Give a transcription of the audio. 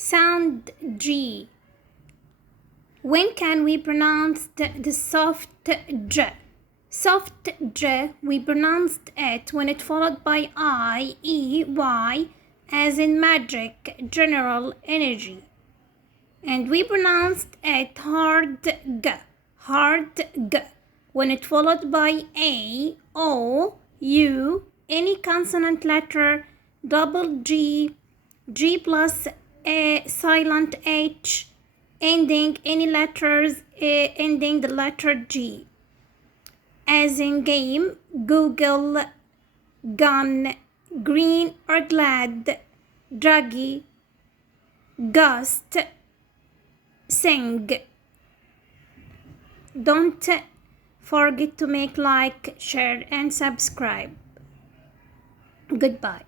sound G. When can we pronounce the soft J? Soft J, we pronounced it when it followed by I, E, Y, as in magic, general, energy. And we pronounced it hard G, when it followed by A, O, U, any consonant letter, double G, G plus a silent H, ending any letters, ending the letter G. As in game, Google, gun, green or glad, druggy, gust, sing. Don't forget to make like, share and subscribe. Goodbye.